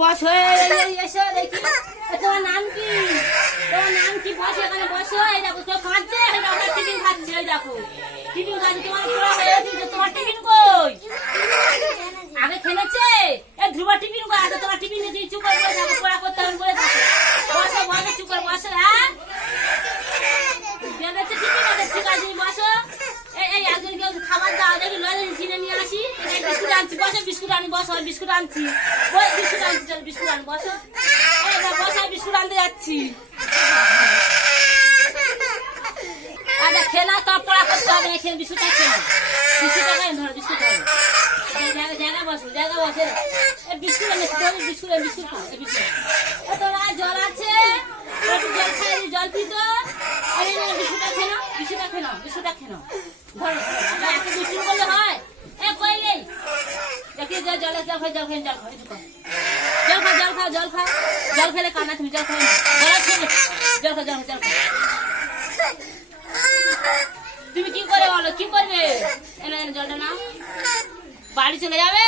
বস হয়ে এসো দেখি তোমার নাম কি? তোমার নাম কি? বসো এখানে বসো। এই দেখো কেউ খাচ্ছে, টিফিন খাচ্ছে। ওই দেখো টিফিন খাচ্ছে। তোমার তোমার টিফিন কই? আগে খেলেছে ধ্রুবা টিফিন কই? আগে তোমার টিফিন নিয়ে চুপ করে বসে থাকো, পড়া করতে হবে বলে থাকো। বসো বসো চুপ করে বসো। হ্যাঁ টিফিন আছে, ঠিক আছে বসো। এই একজন কেউ খাবার দাও দেখি, লয়ে কিনে নিয়ে আসি। বিস্কুট আনছি, বসো বিস্কুট আনি, বসো বিস্কুট আনছি, বিস্কুট আনছি, চলো বিস্কুট আনি, বসো। বসা বিস্কুট আনতে যাচ্ছি। আচ্ছা খেলা তো পড়া করতে হবে না, খেলে বিস্কুটটা খেলো, বিস্কুটটা খাই ধরো, বিস্কুট খাবো। জায়গা বসো, জায়গা বসে বিস্কুট এনেছি, বিস্কুট বিস্কুট খাও। বিস্কুট তোরা জল আছে, জল খাই, জল পিতো। বিস্কুটটা খেলো, বিস্কুটটা খেলো, বিস্কুটটা খেলো ধরো। এত বিস্কুট করলে হয়? কই নেই দেখি জল জল খাই, জল খাই, জল খাও, জল খাও, জল খাও, জল খাও। জল খেলে কান্না, তুমি জল খাও না, জল খাও, জল খাও, জল খাও। তুমি কি করে বলো, কি করবে? এনে জলটা নাও, বাড়ি চলে যাবে।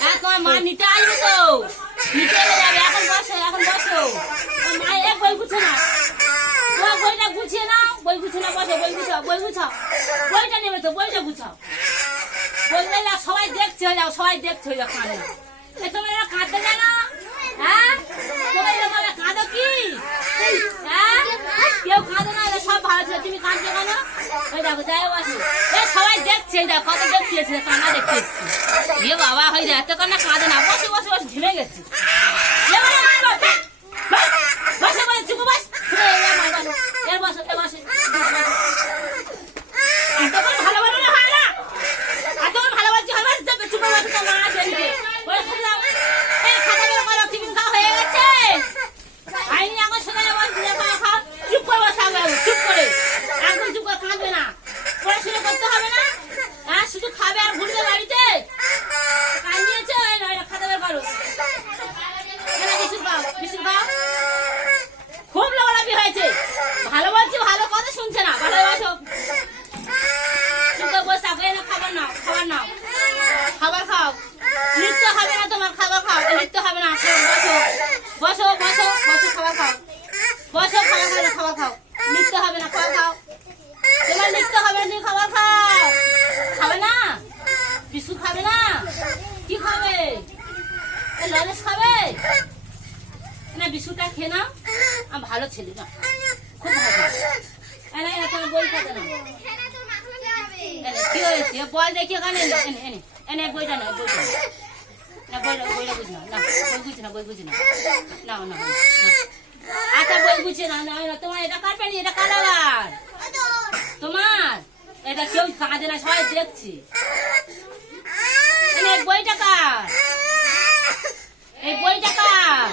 হ্যাঁ তোমার মা নিতে আসবে তো, নিতে এলে যাবে। এখন বসো, এখন বসো। মা এক বই গুছো না, তোমার বইটা গুছিয়ে নাও, বই গুছো না, বসো, বই গুছাও, বই গুছাও। বইটা নেবে তো, বইটা গুছাও। বলবে না সবাই দেখছে, হয়ে যাও, সবাই দেখছে, হয়ে যাও কাঁদে না। তোমার এরা কাঁদতে জানো? হ্যাঁ তোমার এরকম কাঁদো কি? হ্যাঁ কেউ কাঁদো না, সব ভালো ছিল, তুমি কাঁদছো কেন? ওই দেখো যাই বসো, সবাই দেখছে, দেখো কত দেখতে কান্না দেখতে এসছি। এ বাবা হয়ে যায়, এত কান্না কাঁদে না। বসে বসে বসে ঝিমে গেছি। বসে বসে চুপ বস, এর বসো, এ বসে। ভালো ভালো না হয় না, এত ভালোবাসি ভালোবাসি চুপ বসে, তো মা আসবে। চুপ করে একদম চুপ করে, কাঁদবে না, পড়াশোনা করতে হবে না। হ্যাঁ শুধু খাবে আর ঘুরবে বাড়িতে। কাঁদিয়েছে খাতা বের করো, বিস্কুট খাও, বিস্কুট খাও। খুব লাভালাভি হয়েছে, ভালো বলছি, ভালো কথা শুনছে না। ভালোবাসো, চুপ করে বসে থাকো। না খাবার নাও, খাবার নাও, খাবার খাও। নৃত্য হবে না তোমার, খাবার খাও, নৃত্য হবে না। বসো বসো বসো বসো, খাবার খাও, বসো, খাবার খাও, খাবার খাও। লিখতে হবে না, খাওয়া খাও। তোমার লিখতে হবে না, খাবার খাও। খাবে না, বিস্কুট খাবে না, কি খাবে? লজেন্স খাবে না? বিস্কুটটা খেয়ে নাও। আমি ভালো ছেলে না, খুব ভালো। তোমার বই খাতে না, কি হয়েছে বল দেখি ওখানে। এনে এনে বইটা না, বইটা না, বইটা বইটা বুঝ না, বই বুঝি না, বই বুঝি না, না না না। আচ্ছা বই বুঝছে না, তোমার এটা কার পেনি? এটা কার আবার? তোমার এটা কেউ কাঁদে না, সবাই দেখছি। বইটা কার? এই বইটা কার?